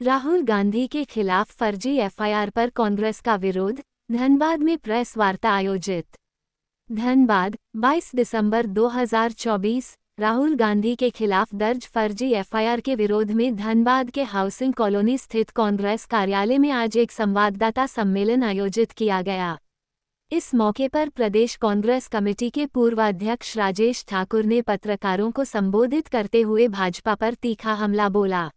राहुल गांधी के खिलाफ फर्जी एफआईआर पर कांग्रेस का विरोध, धनबाद में प्रेस वार्ता आयोजित। धनबाद, 22 दिसंबर 2024। राहुल गांधी के खिलाफ दर्ज फर्जी एफआईआर के विरोध में धनबाद के हाउसिंग कॉलोनी स्थित कांग्रेस कार्यालय में आज एक संवाददाता सम्मेलन आयोजित किया गया। इस मौके पर प्रदेश कांग्रेस कमेटी के पूर्व अध्यक्ष राजेश ठाकुर ने पत्रकारों को संबोधित करते हुए भाजपा पर तीखा हमला बोला।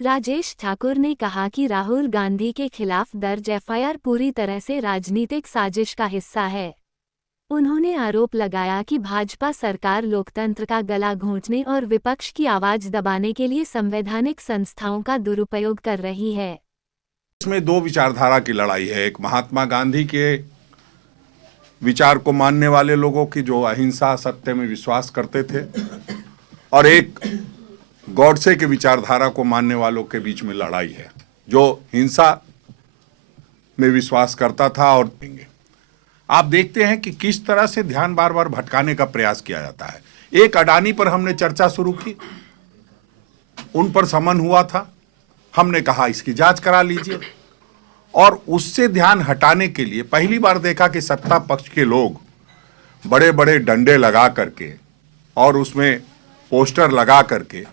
राजेश ठाकुर ने कहा कि राहुल गांधी के खिलाफ दर्ज एफआईआर पूरी तरह से राजनीतिक साजिश का हिस्सा है। उन्होंने आरोप लगाया कि भाजपा सरकार लोकतंत्र का गला घोंटने और विपक्ष की आवाज दबाने के लिए संवैधानिक संस्थाओं का दुरुपयोग कर रही है। इसमें दो विचारधारा की लड़ाई है। एक महात्मा गांधी के विचार को मानने वाले लोगों की जो अहिंसा सत्य में विश्वास करते थे, और एक गॉडसे के विचारधारा को मानने वालों के बीच में लड़ाई है जो हिंसा में विश्वास करता था। और आप देखते हैं कि किस तरह से ध्यान बार बार भटकाने का प्रयास किया जाता है। एक अडानी पर हमने चर्चा शुरू की, उन पर समन हुआ था, हमने कहा इसकी जांच करा लीजिए, और उससे ध्यान हटाने के लिए पहली बार देखा कि सत्ता पक्ष के लोग बड़े बड़े डंडे लगा करके और उसमें पोस्टर लगा करके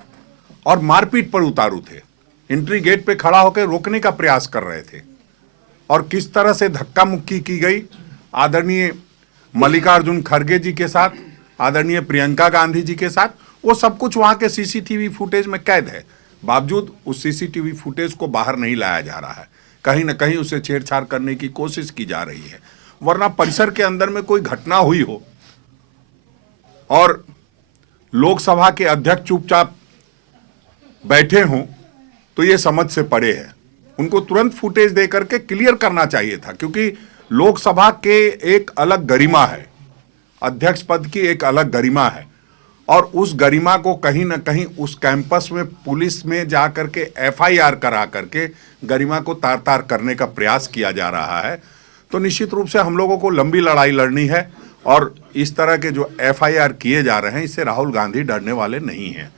और मारपीट पर उतारू थे। एंट्री गेट पे खड़ा होकर रोकने का प्रयास कर रहे थे, और किस तरह से धक्का मुक्की की गई आदरणीय मल्लिकार्जुन खड़गे जी के साथ, आदरणीय प्रियंका गांधी जी के साथ, वो सब कुछ वहां के सीसीटीवी फुटेज में कैद है। बावजूद उस सीसीटीवी फुटेज को बाहर नहीं लाया जा रहा है, कहीं ना कहीं उसे छेड़छाड़ करने की कोशिश की जा रही है। वरना परिसर के अंदर में कोई घटना हुई हो और लोकसभा के अध्यक्ष चुपचाप बैठे हों तो ये समझ से परे है। उनको तुरंत फुटेज दे करके क्लियर करना चाहिए था, क्योंकि लोकसभा के एक अलग गरिमा है, अध्यक्ष पद की एक अलग गरिमा है, और उस गरिमा को कहीं ना कहीं उस कैंपस में पुलिस में जा करके एफआईआर करा करके गरिमा को तार तार करने का प्रयास किया जा रहा है। तो निश्चित रूप से हम लोगों को लंबी लड़ाई लड़नी है, और इस तरह के जो एफआईआर किए जा रहे हैं इससे राहुल गांधी डरने वाले नहीं हैं।